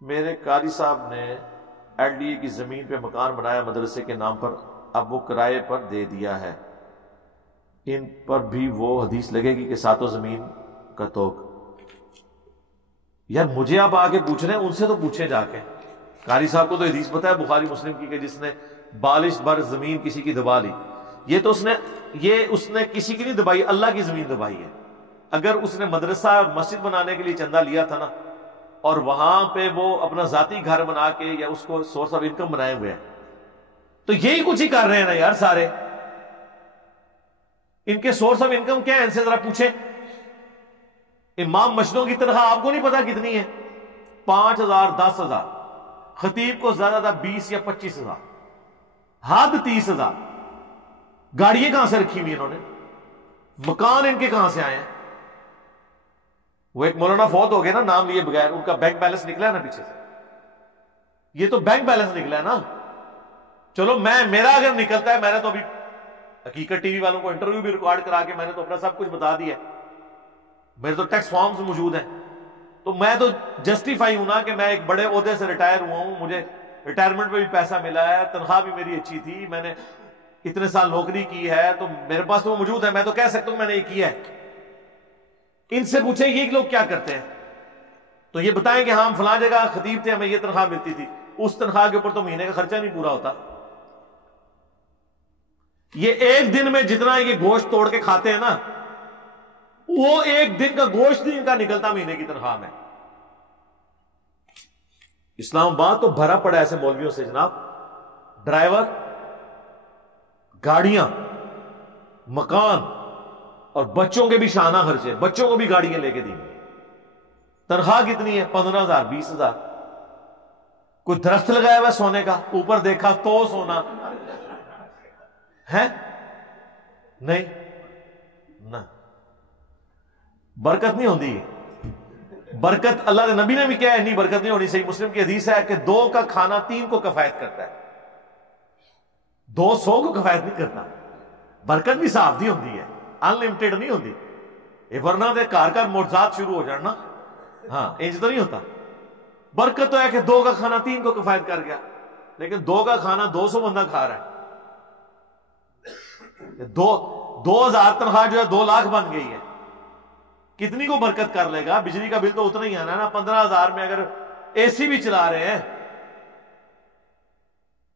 میرے قاری صاحب نے LDA کی زمین پہ مکان بنایا مدرسے کے نام پر، اب وہ کرائے پر دے دیا ہے، ان پر بھی وہ حدیث لگے گی کہ ساتوں زمین کا توق؟ یار مجھے آپ آگے پوچھ رہے ہیں، ان سے تو پوچھیں جا کے. قاری صاحب کو تو حدیث پتہ ہے بخاری مسلم کی کہ جس نے بالش بھر زمین کسی کی دبا لی، یہ تو اس نے کسی کی نہیں دبائی، اللہ کی زمین دبائی ہے. اگر اس نے مدرسہ اور مسجد بنانے کے لیے چندہ لیا تھا نا، اور وہاں پہ وہ اپنا ذاتی گھر بنا کے یا اس کو سورس آف انکم بنائے ہوئے ہیں، تو یہی کچھ ہی کر رہے ہیں نا یار سارے. ان کے سورس آف انکم کیا ہے ان سے ذرا پوچھیں. امام مشدوں کی تنخواہ آپ کو نہیں پتا کتنی ہے؟ 5,000 10,000. خطیب کو زیادہ تھا 20 یا 25,000، حد 30,000. گاڑیاں کہاں سے رکھی ہوئی انہوں نے؟ مکان ان کے کہاں سے آئے ہیں؟ وہ ایک مولانا فوت ہو گئے نا نام لیے بغیر، ان کا بینک بیلنس نکلا ہے نا پیچھے سے. یہ تو بینک بیلنس نکلا ہے نا. چلو میرا اگر نکلتا ہے، میں نے تو ابھی حقیقت ٹی وی والوں کو انٹرویو بھی ریکارڈ کرا کے میں نے تو اپنا سب کچھ بتا دیا. میرے تو ٹیکس فارمز موجود ہیں، تو میں تو جسٹیفائی ہوں نا کہ میں ایک بڑے عہدے سے ریٹائر ہوا ہوں، مجھے ریٹائرمنٹ پہ بھی پیسہ ملا ہے، تنخواہ بھی میری اچھی تھی، میں نے اتنے سال نوکری کی ہے، تو میرے پاس تو وہ موجود ہے. میں تو کہہ سکتا ہوں میں نے یہ کیا ہے. ان سے پوچھیں یہ لوگ کیا کرتے ہیں، تو یہ بتائیں کہ ہم فلاں جگہ خطیب تھے، ہمیں یہ تنخواہ ملتی تھی. اس تنخواہ کے اوپر تو مہینے کا خرچہ نہیں پورا ہوتا. یہ ایک دن میں جتنا یہ گوشت توڑ کے کھاتے ہیں نا، وہ ایک دن کا گوشت نہیں ان کا نکلتا مہینے کی تنخواہ میں. اسلام آباد تو بھرا پڑا ایسے مولویوں سے جناب. ڈرائیور، گاڑیاں، مکان، اور بچوں کے بھی شانہ خرچے، بچوں کو بھی گاڑیاں لے کے دی. تنخواہ کتنی ہے؟ 15,000 20,000. کوئی درخت لگایا ہوا سونے کا، اوپر دیکھا تو سونا ہے نہیں نہ. برکت نہیں ہوتی. برکت اللہ کے نبی نے بھی کیا ہے، نہیں برکت نہیں ہونی. صحیح مسلم کی حدیث ہے کہ 2 کا کھانا 3 کو کفایت کرتا ہے، 200 کو کفایت نہیں کرتا. برکت بھی صاف دی ہوتی ہے، ان لمٹیڈ نہیں ہوتی. یہ ورنہ دے کار معجزات شروع ہو جانا. ہاں انج تو نہیں ہوتا. برکت تو ہے کہ 2 کا کھانا 3 کو کفایت کر گیا، لیکن 2 کا کھانا 200 بندہ کھا رہا ہے. 2,000 تنخواہ جو ہے 2 لاکھ بن گئی ہے. کتنی کو برکت کر لے گا؟ بجلی کا بل تو اتنا ہی آنا ہے نا. 15,000 میں اگر اے سی بھی چلا رہے ہیں،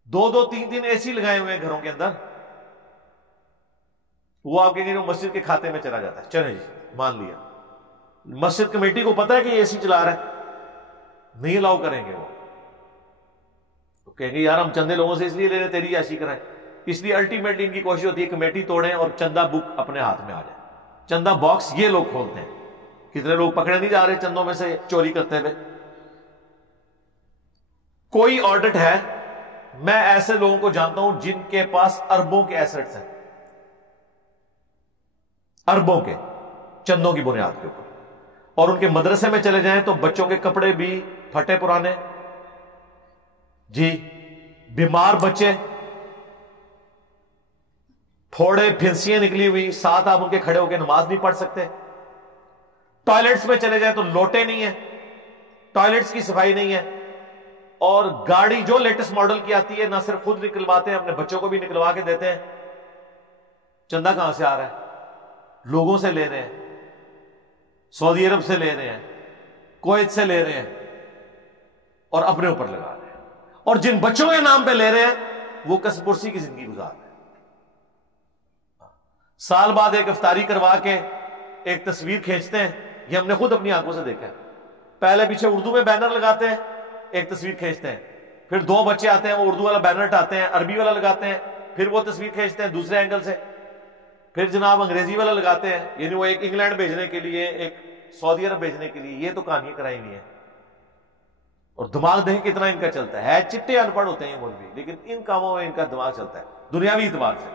2 3 اے سی لگائے ہوئے ہیں گھروں کے اندر، وہ آپ کے مسجد کے کھاتے میں چلا جاتا ہے. چلیں جی مان لیا، مسجد کمیٹی کو پتا ہے کہ اے سی چلا رہا ہے، نہیں الاؤ کریں گے. وہ تو کہیں گے یار ہم چندے لوگوں سے اس لیے لے رہے تیری عیاشی کرائیں. اس لیے الٹیمیٹلی ان کی کوشش ہوتی ہے کمیٹی توڑیں اور چندہ بک اپنے ہاتھ میں آ جائے. چندہ باکس یہ لوگ کھولتے ہیں. کتنے لوگ پکڑے نہیں جا رہے چندوں میں سے چوری کرتے ہوئے. کوئی آڈٹ ہے؟ میں ایسے لوگوں کو جانتا ہوں جن کے پاس اربوں کے ایسٹس ہیں، اربوں کے، چندوں کی بنیاد کے اوپر. اور ان کے مدرسے میں چلے جائیں تو بچوں کے کپڑے بھی پھٹے پرانے، جی، بیمار بچے، پھوڑے پھنسیاں نکلی ہوئی، ساتھ آپ ان کے کھڑے ہو کے نماز نہیں پڑھ سکتے. ٹوائلٹس میں چلے جائیں تو لوٹے نہیں ہیں، ٹوائلٹس کی صفائی نہیں ہے. اور گاڑی جو لیٹسٹ ماڈل کی آتی ہے نہ صرف خود نکلواتے ہیں، اپنے بچوں کو بھی نکلوا کے دیتے ہیں. چندہ کہاں سے آ رہا ہے؟ لوگوں سے لے رہے ہیں، سعودی عرب سے لے رہے ہیں، کویت سے لے رہے ہیں، اور اپنے اوپر لگا رہے ہیں. اور جن بچوں کے نام پہ لے رہے ہیں وہ کس پرسی کی زندگی گزار رہے ہیں. سال بعد ایک افطاری کروا کے ایک تصویر کھینچتے ہیں، یہ ہم نے خود اپنی آنکھوں سے دیکھا ہے. پہلے پیچھے اردو میں بینر لگاتے ہیں، ایک تصویر کھینچتے ہیں، پھر 2 بچے آتے ہیں، وہ اردو والا بینر ہٹاتے ہیں، عربی والا لگاتے ہیں، پھر وہ تصویر کھینچتے ہیں دوسرے اینگل سے، پھر جناب انگریزی والا لگاتے ہیں. یعنی وہ ایک انگلینڈ بھیجنے کے لیے، ایک سعودی عرب بھیجنے کے لیے. یہ تو کہانیاں کرائی ہوئی ہیں. اور دماغ دیکھ کتنا ان کا چلتا ہے. چٹے ان پڑھ ہوتے ہیں یہ مولوی، لیکن ان کاموں میں ان کا دماغ چلتا ہے دنیاوی اعتبار سے.